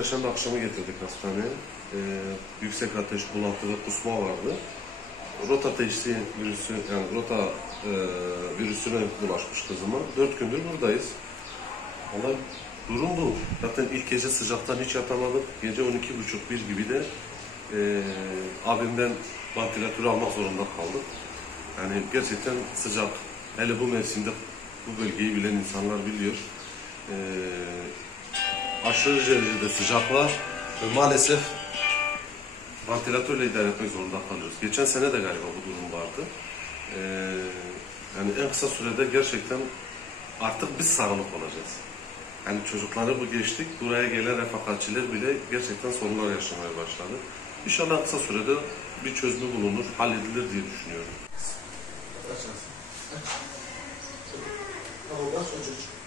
Perşembe akşamı getirdik hastaneye. Yüksek ateş, bulantı ve kusma vardı. Rota teşhisi virüsü, yani rota virüsüne bulaşmış kızıma. 4 gündür buradayız. Ama durum bu. Zaten ilk gece sıcaktan hiç yatamadık. Gece 12.30-1 gibi de abimden vantilatörü almak zorunda kaldık. Yani gerçekten sıcak. Hele bu mevsimde bu bölgeyi bilen insanlar biliyor. Aşırı derecede sıcak var ve maalesef vantilatörle idare etmek zorunda kalıyoruz. Geçen sene de galiba bu durum vardı. Yani en kısa sürede gerçekten artık biz sağlık olacağız. Yani çocukları bu geçtik, buraya gelen refakatçiler bile gerçekten sorunlar yaşamaya başladı. İnşallah kısa sürede bir çözümü bulunur, halledilir diye düşünüyorum. Tamam, çocuk.